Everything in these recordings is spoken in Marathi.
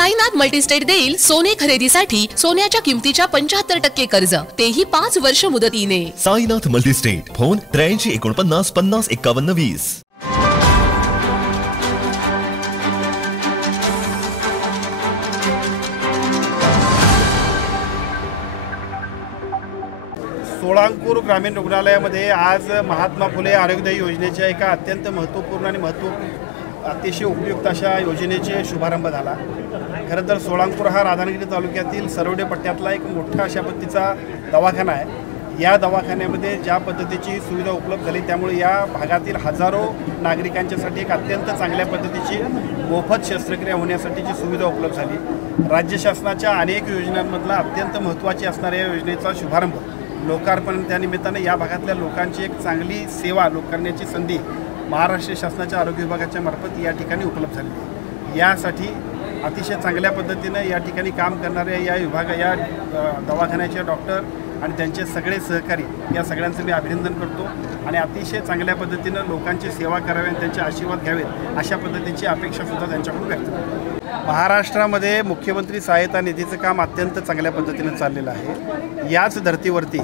साईनाथ मल्टीस्टेट देईल सोने खरेदीसाठी सोन्याच्या किमतीच्या 75% कर्ज, तेही 5 वर्ष मुदतीने। Sainath multistate, phone 83 49 50 51 20। सोळांकूर ग्रामीण रुग्णालयामध्ये आज महात्मा फुले आरोग्यदायी योजनेच्या एका अत्यंत महत्त्वपूर्ण आणि अतिशय उपयुक्त अशा योजनेचे शुभारंभ झाला। खरं तर सोळांकूर हा राधानगरी तालुक्यातील सरवडे पट्ट्यातला एक मोठा अशा पद्धतीचा दवाखाना आहे। या दवाखान्यामध्ये ज्या पद्धतीची सुविधा उपलब्ध झाली त्यामुळे या भागातील हजारो नागरिकांच्यासाठी एक अत्यंत चांगल्या पद्धतीची मोफत शस्त्रक्रिया होण्यासाठीची सुविधा उपलब्ध झाली। राज्य शासनाच्या अनेक योजनांमधला अत्यंत महत्त्वाची असणाऱ्या या योजनेचा शुभारंभ लोकार्पण त्यानिमित्ताने या भागातल्या लोकांची एक चांगली सेवा करण्याची संधी महाराष्ट्र शासनाच्या आरोग्य विभागाच्या मार्फत या ठिकाणी उपलब्ध झाली आहे। यासाठी अतिशय चांगल्या पद्धतीने या ठिकाणी काम करणाऱ्या या दवाखान्याचे डॉक्टर आणि त्यांचे सगळे सहकारी या सगळ्यांचं मी अभिनंदन करतो आणि अतिशय चांगल्या पद्धतीनं लोकांची सेवा करावी आणि त्यांचे आशीर्वाद घ्यावेत अशा पद्धतीची अपेक्षासुद्धा त्यांच्याकडून व्यक्त करतो। महाराष्ट्रामध्ये मुख्यमंत्री सहायता निधीचं काम अत्यंत चांगल्या पद्धतीनं चाललेलं आहे। याच धर्तीवरती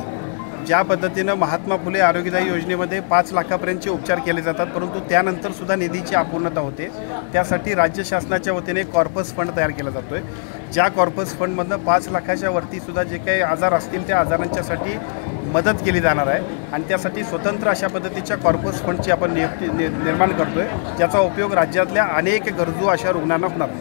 ज्या पद्धतीनं महात्मा फुले आरोग्यदायी योजनेमध्ये 5 लाखापर्यंतचे उपचार केले जातात, परंतु त्यानंतर सुद्धा निधीची अपूर्णता होते। त्यासाठी राज्य शासनाच्या वतीने कॉर्पस फंड तयार केला जातो आहे। ज्या कॉर्पस फंडमधनं 5 लाखाच्या वरती सुद्धा जे काही आजार असतील त्या आजारांच्यासाठी मदत केली जाणार आहे आणि त्यासाठी स्वतंत्र अशा पद्धतीच्या कॉर्पस फंडची आपण निर्माण करतो आहे, ज्याचा उपयोग राज्यातल्या अनेक गरजू अशा रुग्णांना होणार आहे।